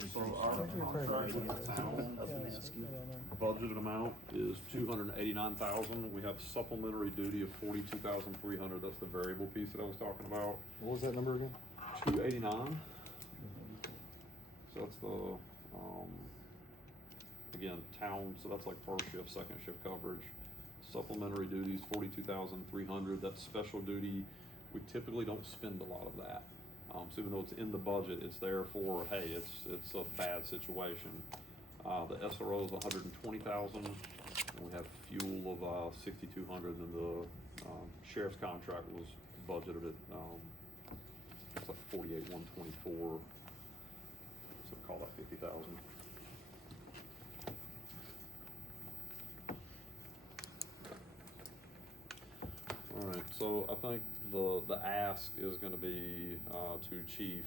So our contract with the town, budgeted amount is $289,000. We have supplementary duty of $42,300. That's the variable piece that I was talking about. What was that number again? 289. So that's the, again, town, so that's like first shift, second shift coverage. Supplementary duties, 42,300. That's special duty. We typically don't spend a lot of that. So even though it's in the budget, it's there for, hey, it's a bad situation. The SRO is 120,000, and we have fuel of 6,200, and the sheriff's contract was budgeted at it's like 48,124. So call that 50,000. All right, so I think the ask is going to be to Chief,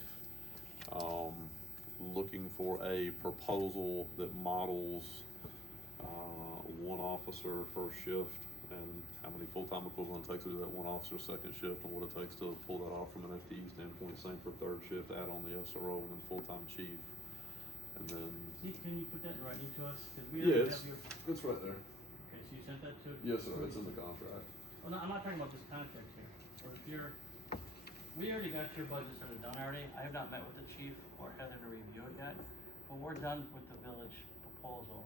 looking for a proposal that models one officer first shift and how many full-time equivalent it takes to do that one officer second shift and what it takes to pull that off from an FTE standpoint. Same for third shift, add on the SRO and then full-time chief. And then Can you put that in writing to us? Because we yeah, already have your. it's right there. Okay, so you sent that to. Yes, sir. It's in the contract. Well, no, I'm not talking about this contract here. Or if you're, we already got your budget sort of done already. I have not met with the chief or Heather to review it yet, but we're done with the village proposal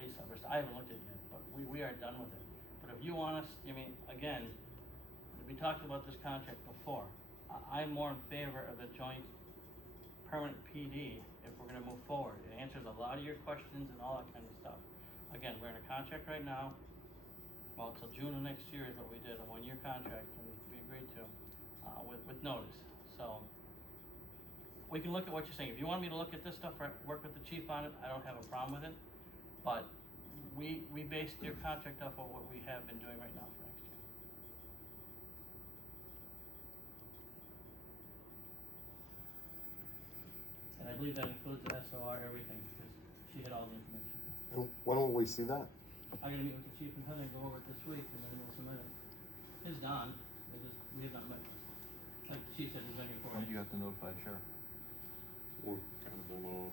based on, I haven't looked at it yet, but we are done with it. But if you want us, I mean, again, we talked about this contract before. I'm more in favor of the joint permanent PD if we're gonna move forward. It answers a lot of your questions and all that kind of stuff. Again, we're in a contract right now. Well, till June of next year is what we did, a one-year contract, and we agreed to, with notice. So, we can look at what you're saying. If you want me to look at this stuff, or work with the chief on it, I don't have a problem with it. But we based your contract off of what we have been doing right now for next year. And I believe that includes the SOR, everything, because she had all the information. And when will we see that? I'm gonna meet with the chief and Heather and go over it this week, and then we'll submit it. It's done, we have not met. Like the chief said, he's looking for When it. do you have to notify the sheriff? We're kind of gonna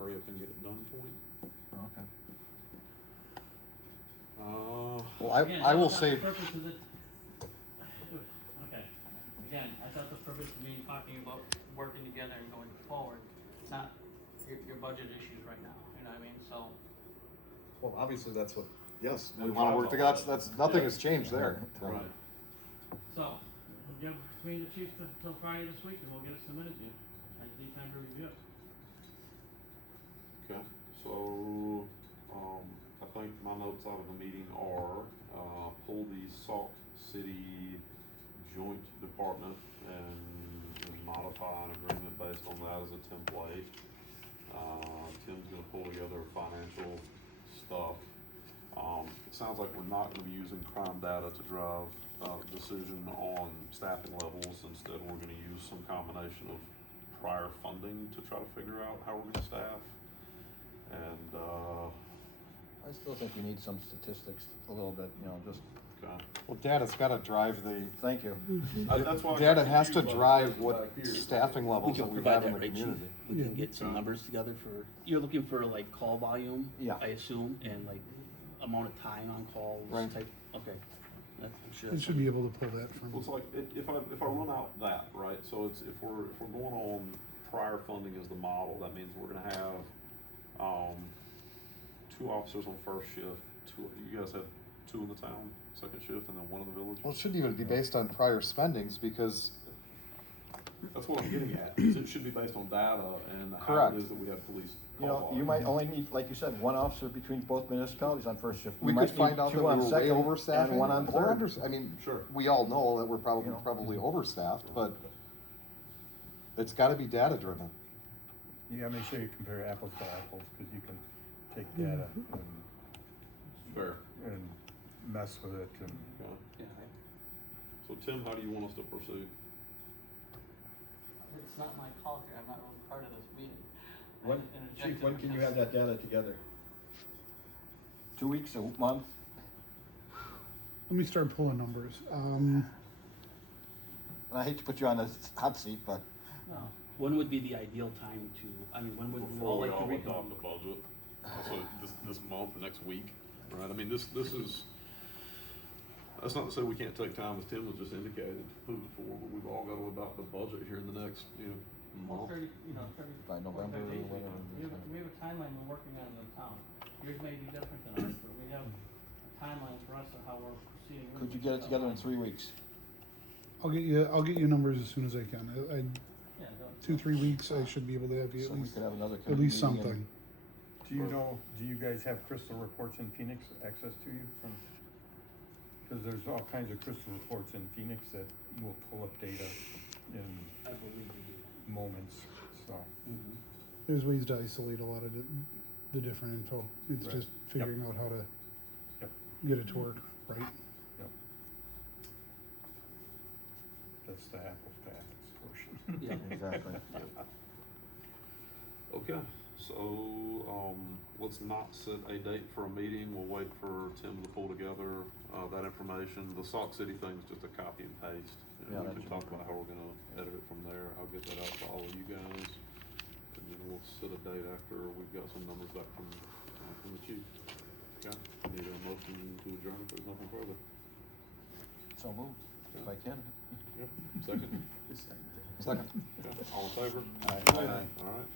hurry up and get it done point. Oh, okay. Well, Again, I will thought say, the purpose of it. Okay, again, I thought the purpose of me talking about working together and going forward, not your budget issues right now, you know what I mean, so. well, obviously that's what, yes, we That want to drives work all together. that. That's, nothing Yeah. has changed there. Right. So, we'll give me and the chief till Friday this week, and we'll get it submitted to you. I just need time to review it. Okay, so, I think my notes out of the meeting are, pull the Sauk City Joint Department and modify an agreement based on that as a template. Tim's gonna pull together financial stuff. It sounds like we're not gonna be using crime data to drive decision on staffing levels. Instead, we're gonna use some combination of prior funding to try to figure out how we're gonna staff. And, I still think you need some statistics a little bit, you know, just, okay. Well, data's got to drive the, thank you. That's why I data got has to confused by drive the what back here. staffing We levels that can we provide have in that, the right, Chief? community. We can get some numbers together for, you're looking for like call volume, Yeah. I assume, and like amount of time on calls Right. type, okay. I'm sure You that's should be able to pull that from. Well, it's like, if I run out that, right, so it's, if we're going on prior funding as the model, that means we're gonna have, 2 officers on first shift, you guys had 2 in the town, second shift, and then 1 in the village? Well, it shouldn't even be based on prior spendings because, That's what I'm getting at, is it should be based on data and how Correct. it is that we have police You call know, volume. you might only need, like you said, one officer between both municipalities on first shift. You we might could find need out that 2 we on were way second overstaffing. and 1 on or third. under, I mean, Sure. we all know that we're You probably, know. probably overstaffed, but it's got to be data driven. You gotta make sure you compare apples to apples, because you can take data Fair, and mess with it and. okay. Yeah, So Tim, how do you want us to proceed? It's not my call here, I'm not really part of this meeting. I When, interjected Chief, when can you because- have that data together? 2 weeks, a month. Let me start pulling numbers. And I hate to put you on the hot seat, but No. when would be the ideal time to, I mean, when would we all Before we like to all reconvene? adopt the budget, so this month, next week, right? I mean, this is, that's not to say we can't take time, as Tim was just indicated, to move it forward, but we've all got to adopt the budget here in the next, Well, month. 30, you know, 30. By November 45 days or whatever. we have a timeline we're working on in the town. Yours may be different than ours, but we have a timeline for us on how we're proceeding. with Could you get it together in 3 weeks? I'll get you numbers as soon as I can. Yeah, don't- 2-3 weeks, I should be able to have you So at we least, could have another at least committee meeting something. Do you know, do you guys have crystal reports in Phoenix access to you from? Cause there's all kinds of crystal reports in Phoenix that will pull up data in I believe we do. moments, so. Mhm. There's ways to isolate a lot of the different info. It's Right. just figuring out how to Yep. get it to work, right? Yep. That's the apples to apples portion. Yeah. Exactly. Okay, so, let's not set a date for a meeting, we'll wait for Tim to pull together, that information. The Sauk City thing's just a copy and paste. Yeah, We that can should talk be about how we're gonna edit it from there, I'll get that out to all of you guys. And then we'll set a date after we've got some numbers back from the chief. Okay, need a motion to adjourn if there's nothing further. So moved, if I can. Yep, second? Second. Okay, all in favor? Aye. All right.